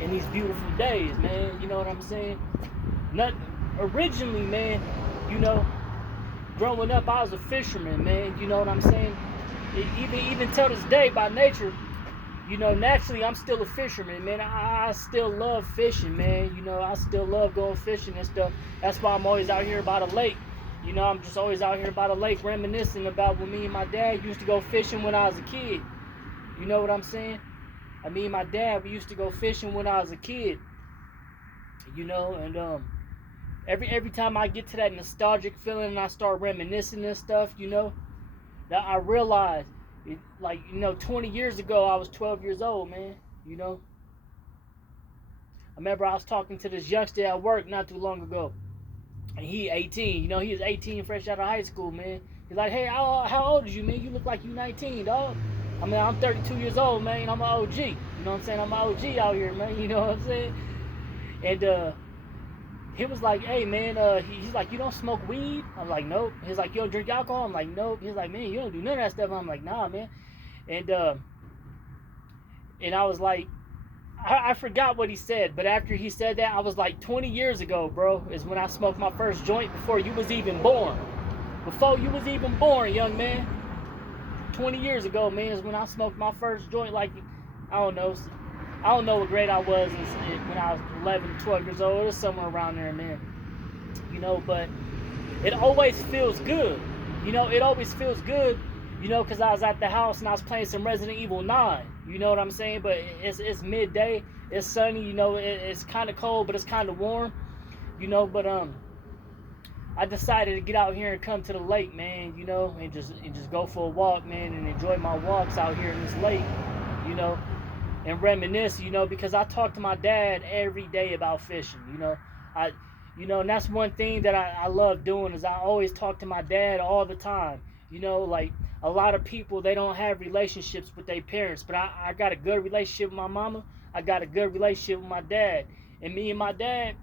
in these beautiful days, man. You know what I'm saying? Not originally, man. You know, growing up, I was a fisherman, man. You know what I'm saying? Even till this day, by nature, you know, naturally, I'm still a fisherman, man. I still love fishing, man. You know, I still love going fishing and stuff. That's why I'm always out here by the lake. You know, I'm just always out here by the lake reminiscing about when me and my dad used to go fishing when I was a kid. You know what I'm saying? Me and my dad, we used to go fishing when I was a kid. You know, and every time I get to that nostalgic feeling and I start reminiscing and stuff, you know, that I realize, like, you know, 20 years ago I was 12 years old, man. You know, I remember I was talking to this youngster at work not too long ago, and he 18. You know, he was 18, fresh out of high school, man. He's like, hey, how old is you, man? You look like you 19, dog. I mean, I'm 32 years old, man. I'm an OG. You know what I'm saying? I'm an OG out here, man. You know what I'm saying? And he was like, hey, man, he's like, you don't smoke weed? I'm like, nope. He's like, you don't drink alcohol? I'm like, nope. He's like, man, you don't do none of that stuff. I'm like, nah, man. And and I was like, I forgot what he said, but after he said that, I was like, 20 years ago, bro, is when I smoked my first joint before you was even born. Before you was even born, young man. 20 years ago, man, is when I smoked my first joint. Like, I don't know. I don't know what grade I was when I was 11, 12 years old. It was somewhere around there, man. You know, but it always feels good. You know, it always feels good, you know, because I was at the house and I was playing some Resident Evil 9. You know what I'm saying? But it's midday. It's sunny. You know, it's kind of cold, but it's kind of warm. You know, but I decided to get out here and come to the lake, man. You know, and just go for a walk, man, and enjoy my walks out here in this lake. You know, and reminisce. You know, because I talk to my dad every day about fishing. You know, and that's one thing that I love doing is I always talk to my dad all the time. You know, like a lot of people, they don't have relationships with their parents, but I got a good relationship with my mama. I got a good relationship with my dad. And me and my dad,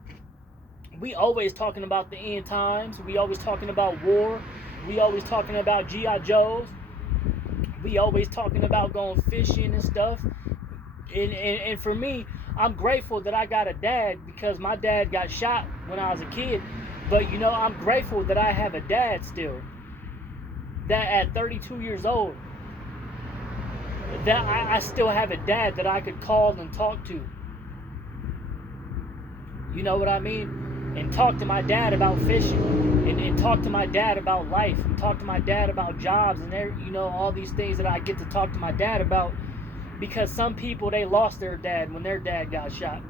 we always talking about the end times. We always talking about war. We always talking about G.I. Joes. We always talking about going fishing and stuff. And for me, I'm grateful that I got a dad because my dad got shot when I was a kid. But, you know, I'm grateful that I have a dad still. That at 32 years old, that I still have a dad that I could call and talk to. You know what I mean? And talk to my dad about fishing. And talk to my dad about life. And talk to my dad about jobs. And, you know, all these things that I get to talk to my dad about. Because some people, they lost their dad when their dad got shot.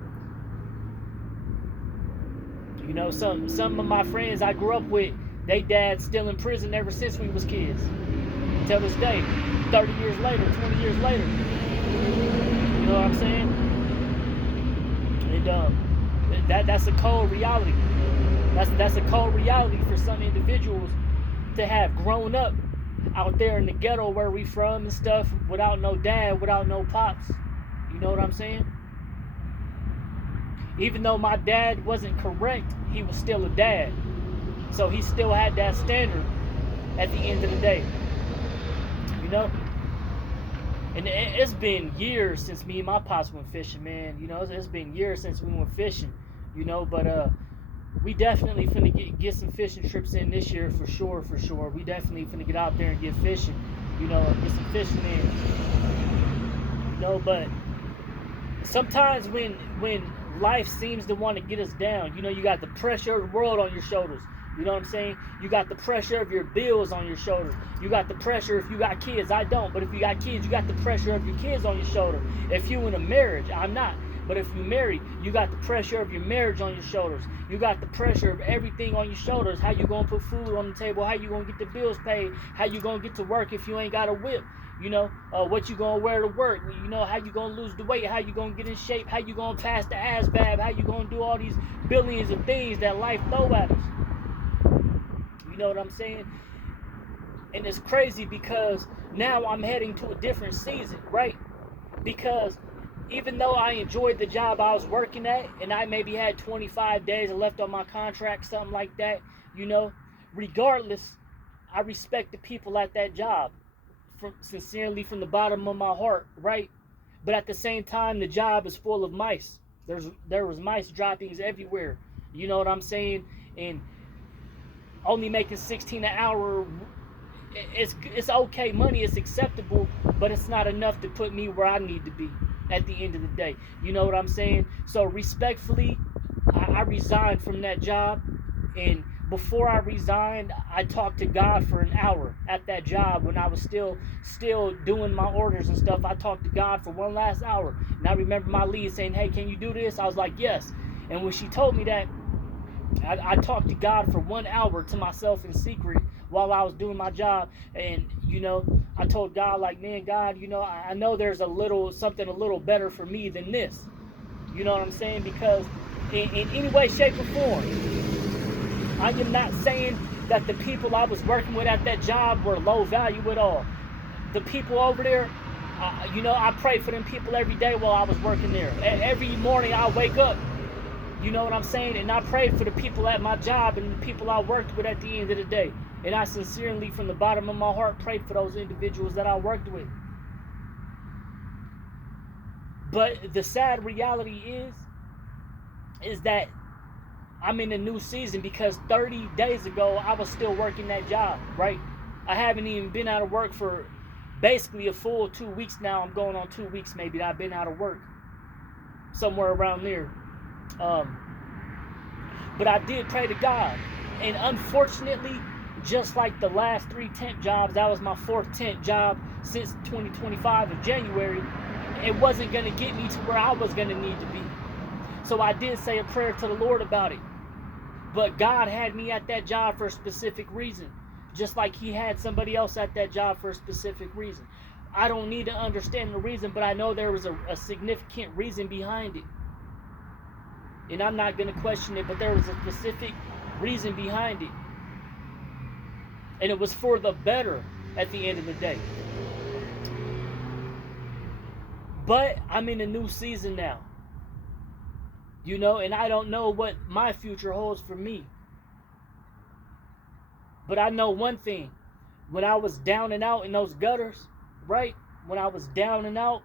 You know, some of my friends I grew up with, they dad's still in prison ever since we was kids. Till this day, 30 years later, 20 years later. You know what I'm saying? And that's a cold reality. That's a cold reality for some individuals to have grown up out there in the ghetto where we from and stuff without no dad, without no pops. You know what I'm saying? Even though my dad wasn't correct, he was still a dad. So he still had that standard at the end of the day. You know? And it's been years since me and my pops went fishing, man. You know, it's been years since we went fishing. You know, but we definitely finna get some fishing trips in this year for sure, for sure. We definitely finna get out there and get fishing. You know, get some fishing in. You know, but sometimes when life seems to want to get us down, you know, you got the pressure of the world on your shoulders. You know what I'm saying? You got the pressure of your bills on your shoulders. You got the pressure if you got kids. I don't. But if you got kids, you got the pressure of your kids on your shoulder. If you in a marriage, I'm not. But if you married, you got the pressure of your marriage on your shoulders. You got the pressure of everything on your shoulders. How you gonna put food on the table? How you gonna get the bills paid? How you gonna get to work if you ain't got a whip? You know, what you gonna wear to work? You know, how you gonna lose the weight? How you gonna get in shape? How you gonna pass the ASVAB? How you gonna do all these billions of things that life throw at us? You know what I'm saying? And it's crazy because now I'm heading to a different season, right? Because even though I enjoyed the job I was working at, and I maybe had 25 days left on my contract, something like that, you know, regardless, I respect the people at that job, sincerely from the bottom of my heart, right? But at the same time, the job is full of mice. There was mice droppings everywhere. You know what I'm saying? And only making 16 an hour, it's okay money, it's acceptable, but it's not enough to put me where I need to be at the end of the day. You know what I'm saying? So respectfully, I resigned from that job, and before I resigned, I talked to God for an hour at that job when I was still doing my orders and stuff. I talked to God for one last hour, and I remember my lead saying, "Hey, can you do this?" I was like, "Yes." And when she told me that, I talked to God for 1 hour to myself in secret while I was doing my job. And I told God, like, man, God, I know there's something a little better for me than this. You know what I'm saying? Because in any way, shape, or form, I am not saying that the people I was working with at that job were low value at all. The people over there, I prayed for them people every day while I was working there. Every morning I wake up, you know what I'm saying? And I prayed for the people at my job and the people I worked with at the end of the day. And I sincerely, from the bottom of my heart, prayed for those individuals that I worked with. But the sad reality is that I'm in a new season, because 30 days ago, I was still working that job, right? I haven't even been out of work for basically a full 2 weeks now. I'm going on 2 weeks maybe that I've been out of work. Somewhere around there. But I did pray to God. And unfortunately, just like the last 3 temp jobs, that was my 4th temp job since 2025 of January, it wasn't going to get me to where I was going to need to be. So I did say a prayer to the Lord about it. But God had me at that job for a specific reason, just like he had somebody else at that job for a specific reason. I don't need to understand the reason, but I know there was a significant reason behind it. And I'm not going to question it, but there was a specific reason behind it. And it was for the better at the end of the day. But I'm in a new season now. And I don't know what my future holds for me. But I know one thing. When I was down and out in those gutters, right? When I was down and out,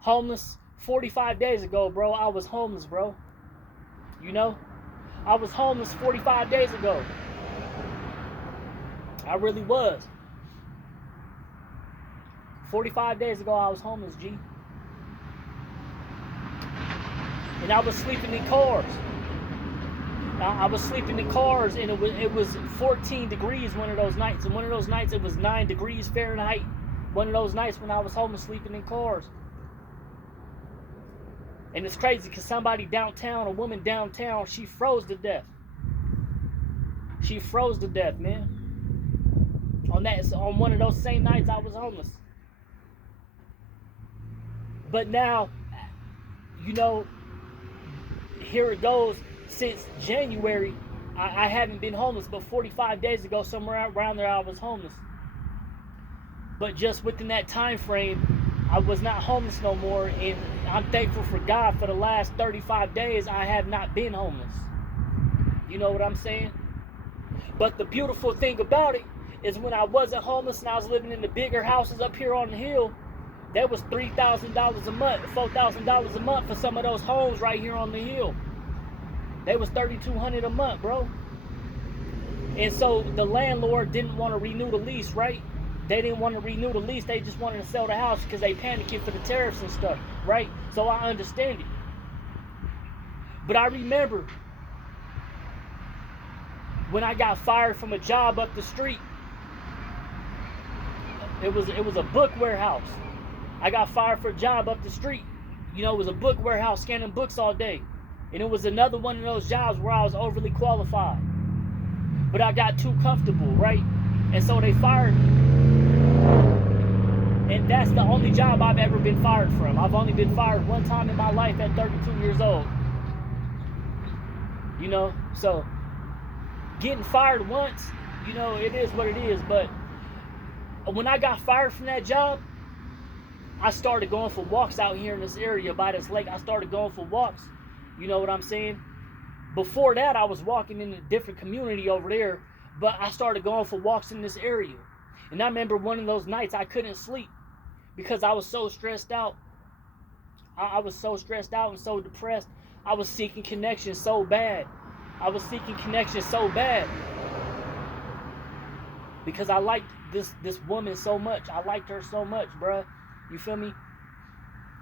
homeless, 45 days ago, bro, I was homeless, bro. I was homeless 45 days ago. I really was. 45 days ago, I was homeless, G. And I was sleeping in cars. I was sleeping in cars, and it was 14 degrees one of those nights. And one of those nights, it was 9 degrees Fahrenheit. One of those nights when I was homeless, sleeping in cars. And it's crazy because somebody downtown, a woman downtown, she froze to death. She froze to death, man. On one of those same nights I was homeless. But now, here it goes. Since January, I haven't been homeless, but 45 days ago, somewhere around there, I was homeless. But just within that time frame, I was not homeless no more, and I'm thankful for God. For the last 35 days, I have not been homeless. You know what I'm saying? But the beautiful thing about it is when I wasn't homeless and I was living in the bigger houses up here on the hill, that was $3,000 a month, $4,000 a month for some of those homes right here on the hill. They was $3,200 a month, bro. And so the landlord didn't want to renew the lease, right? They didn't want to renew the lease. They just wanted to sell the house because they panicking for the tariffs and stuff, right? So I understand it. But I remember when I got fired from a job up the street. It was a book warehouse. I got fired for a job up the street. It was a book warehouse, scanning books all day. And it was another one of those jobs where I was overly qualified. But I got too comfortable, right? And so they fired me. And that's the only job I've ever been fired from. I've only been fired one time in my life at 32 years old. So getting fired once, it is what it is. But when I got fired from that job, I started going for walks out here in this area by this lake. I started going for walks. You know what I'm saying? Before that, I was walking in a different community over there, but I started going for walks in this area. And I remember one of those nights I couldn't sleep because I was so stressed out. I was so stressed out and so depressed. I was seeking connection so bad. I was seeking connection so bad. Because I liked this woman so much. I liked her so much, bruh. You feel me?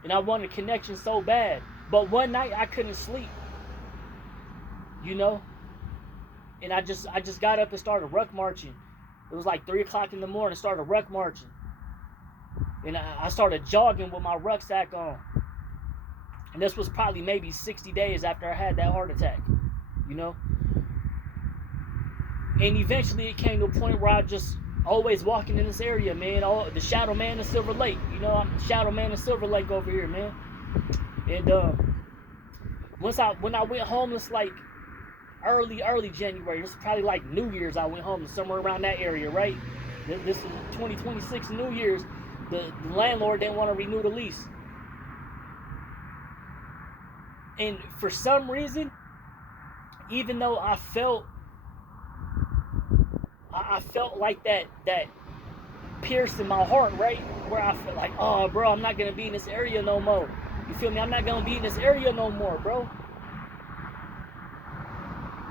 And I wanted connection so bad. But one night I couldn't sleep. You know? And I just got up and started ruck marching. It was like 3 o'clock in the morning. I started ruck marching. And I started jogging with my rucksack on. And this was probably maybe 60 days after I had that heart attack. You know? And eventually it came to a point where I just always walking in this area, man. The Shadow Man of Silver Lake. You know, I'm the Shadow Man of Silver Lake over here, man. And when I went homeless, like early January, this is probably like New Year's, I went homeless, somewhere around that area, right? This is 2026 New Year's. The landlord didn't want to renew the lease. And for some reason, even though I felt like that pierce in my heart, right? Where I felt like, oh, bro, I'm not going to be in this area no more. You feel me? I'm not going to be in this area no more, bro.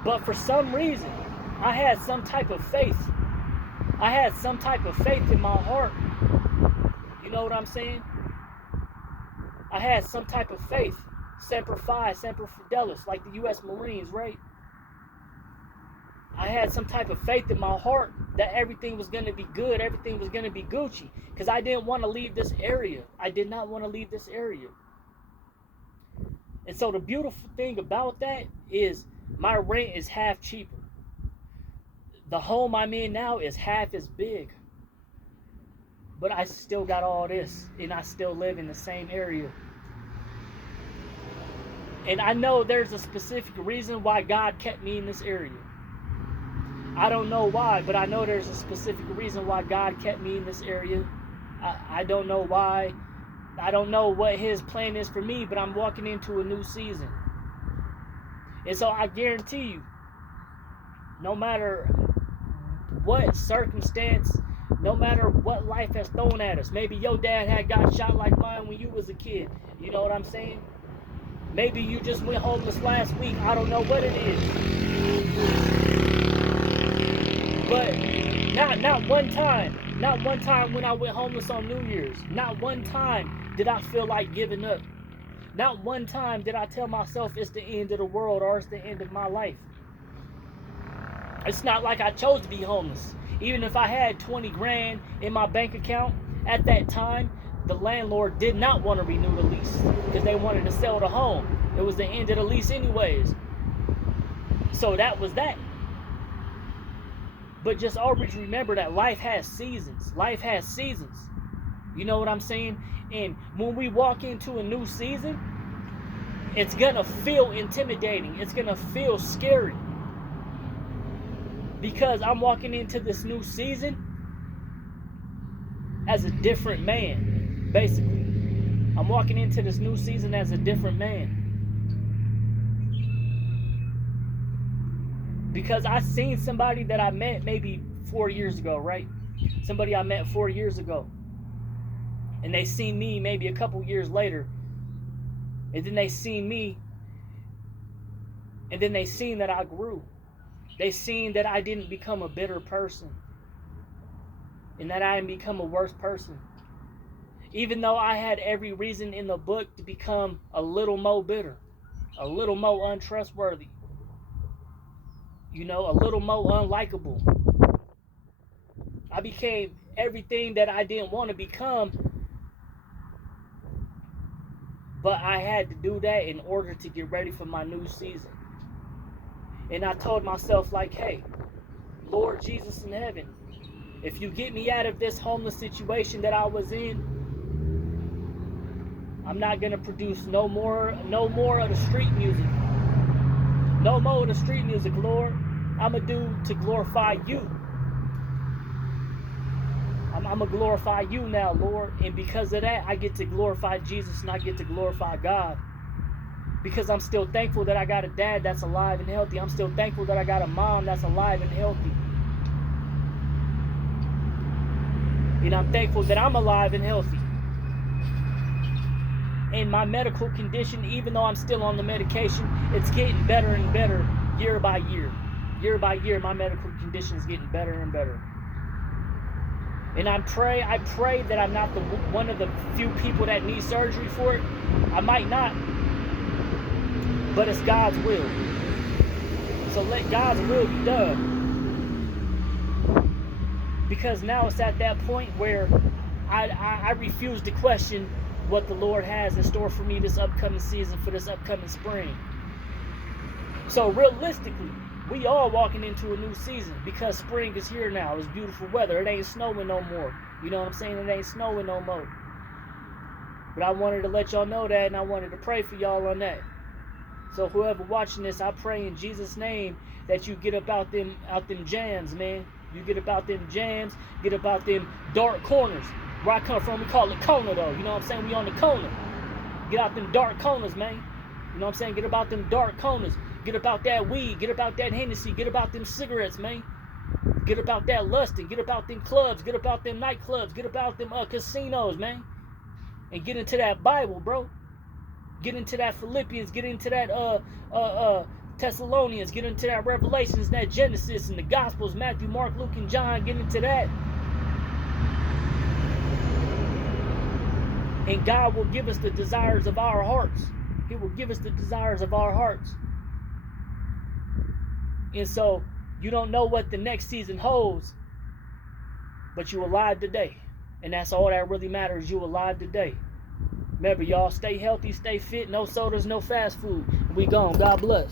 But for some reason, I had some type of faith. I had some type of faith in my heart. You know what I'm saying? I had some type of faith. Semper Fi, Semper Fidelis, like the U.S. Marines, right? I had some type of faith in my heart that everything was going to be good, everything was going to be Gucci, because I didn't want to leave this area. I did not want to leave this area. And so the beautiful thing about that is my rent is half cheaper. The home I'm in now is half as big. But I still got all this, and I still live in the same area. And I know there's a specific reason why God kept me in this area. I don't know why, but I know there's a specific reason why God kept me in this area. I don't know why. I don't know what his plan is for me, but I'm walking into a new season. And so I guarantee you, no matter what circumstance, no matter what life has thrown at us, maybe your dad had got shot like mine when you was a kid. You know what I'm saying? Maybe you just went homeless last week. I don't know what it is. But not one time when I went homeless on New Year's, not one time did I feel like giving up. Not one time did I tell myself it's the end of the world or it's the end of my life. It's not like I chose to be homeless. Even if I had 20 grand in my bank account at that time, the landlord did not want to renew the lease because they wanted to sell the home. It was the end of the lease anyways. So that was that. But just always remember that life has seasons. Life has seasons. You know what I'm saying? And when we walk into a new season, it's going to feel intimidating. It's going to feel scary. Because I'm walking into this new season as a different man, basically. I'm walking into this new season as a different man. Because I seen somebody that I met maybe 4 years ago, right? Somebody I met 4 years ago. And they seen me maybe a couple years later. And then they seen me. And then they seen that I grew. They seen that I didn't become a bitter person. And that I didn't become a worse person. Even though I had every reason in the book to become a little more bitter. A little more untrustworthy. You know, a little more unlikable. I became everything that I didn't want to become. But I had to do that in order to get ready for my new season. And I told myself like, hey, Lord Jesus in heaven, if you get me out of this homeless situation that I was in, I'm not going to produce no more of the street music. No more of the street music, Lord. I'm going to do to glorify you. I'm going to glorify you now, Lord. And because of that, I get to glorify Jesus and I get to glorify God. Because I'm still thankful that I got a dad that's alive and healthy. I'm still thankful that I got a mom that's alive and healthy. And I'm thankful that I'm alive and healthy. And my medical condition, even though I'm still on the medication, it's getting better and better year by year. Year by year, my medical condition is getting better and better. And I pray that I'm not one of the few people that need surgery for it. I might not, but it's God's will. So let God's will be done. Because now it's at that point where I refuse to question what the Lord has in store for me this upcoming season, for this upcoming spring. So realistically, we are walking into a new season because spring is here now. It's beautiful weather. It ain't snowing no more. You know what I'm saying? It ain't snowing no more. But I wanted to let y'all know that, and I wanted to pray for y'all on that. So whoever watching this, I pray in Jesus' name that you get up out them jams, man. You get about them jams, get about them dark corners. Where I come from, we call it corner though. You know what I'm saying? We on the corner. Get out them dark corners, man. You know what I'm saying? Get about them dark corners. Get about that weed. Get about that Hennessy. Get about them cigarettes, man. Get about that lusting. Get about them clubs. Get about them nightclubs. Get about them casinos, man. And get into that Bible, bro. Get into that Philippians. Get into that Thessalonians. Get into that Revelations, that Genesis, and the Gospels, Matthew, Mark, Luke, and John. Get into that. And God will give us the desires of our hearts. He will give us the desires of our hearts. And so, you don't know what the next season holds, but you're alive today. And that's all that really matters. You're alive today. Remember, y'all, stay healthy, stay fit. No sodas, no fast food. We gone. God bless.